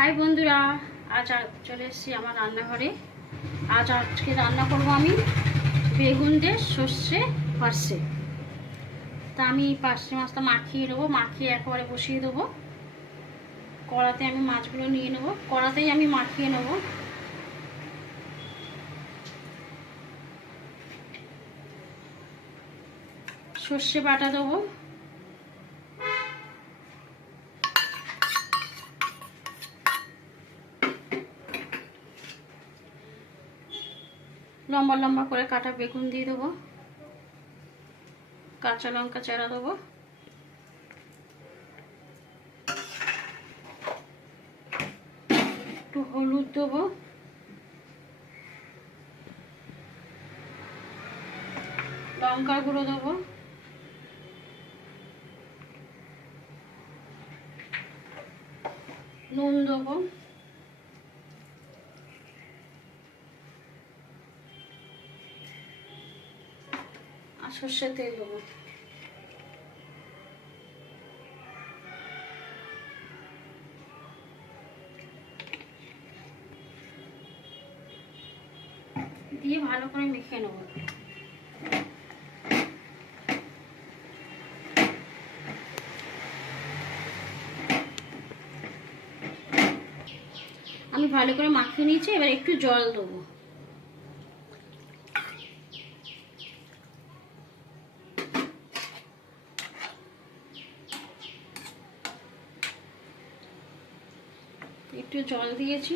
High বন্ধুরা, আজ চলে এসেছি আমার রান্নাঘরে। আজকে রান্না করব আমি বেগুন দিয়ে সর্ষে পার্সে। তা আমি পার্সে মাছটা মাখিয়ে নেবো, মাখিয়ে একেবারে বসিয়ে দেবো। কড়াতে আমি মাছগুলো নিয়ে নেবো, কড়াতেই আমি মাখিয়ে নেবো। সর্ষে বাটা দেবো, লম্বা লম্বা করে কাটা বেগুন দিয়ে দেবো, কাঁচা লঙ্কা চেরা দেবো, একটু হলুদ দেবো, লঙ্কার গুঁড়ো দেবো, নুন দেবো, আর সর্ষের তেল দেবো। দিয়ে ভালো করে মেখে নেব। আমি ভালো করে মাখিয়ে নিয়েছি, এবার একটু জল দেবো। একটু জল দিয়েছি।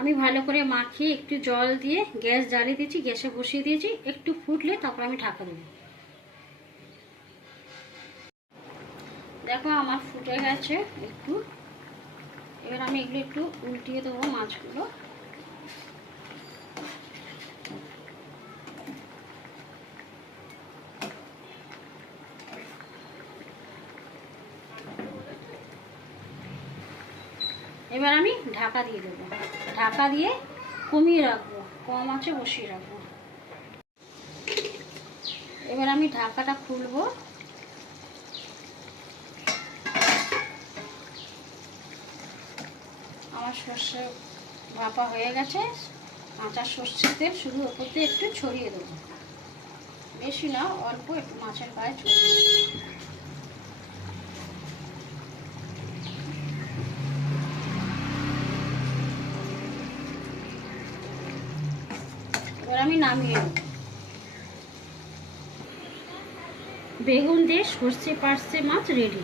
আমি ভালো করে মাখিয়ে একটু জল দিয়ে গ্যাস জ্বালিয়ে দিয়েছি, গ্যাসে বসিয়ে দিয়েছি। একটু ফুটলে তারপর আমি ঢাকা দেবো। দেখো আমার ফুটে গেছে একটু। এবার আমি এগুলো একটু উল্টিয়ে দেবো মাছগুলো। এবার আমি ঢাকা দিয়ে দেবো, ঢাকা দিয়ে কমিয়ে রাখবো, কম আঁচে বসিয়ে রাখবো। এবার আমি ঢাকাটা খুলবো। আমার সর্ষে ভাপা হয়ে গেছে। কাঁচা সর্ষের তেল শুধু ওপর দিয়ে একটু ছড়িয়ে দেবো, বেশি না, অল্প একটু মাছের গায়ে ছড়িয়ে দেবো। এবার আমি নামিয়ে নেব। বেগুন দিয়ে সর্ষে পার্সে মাছ রেডি।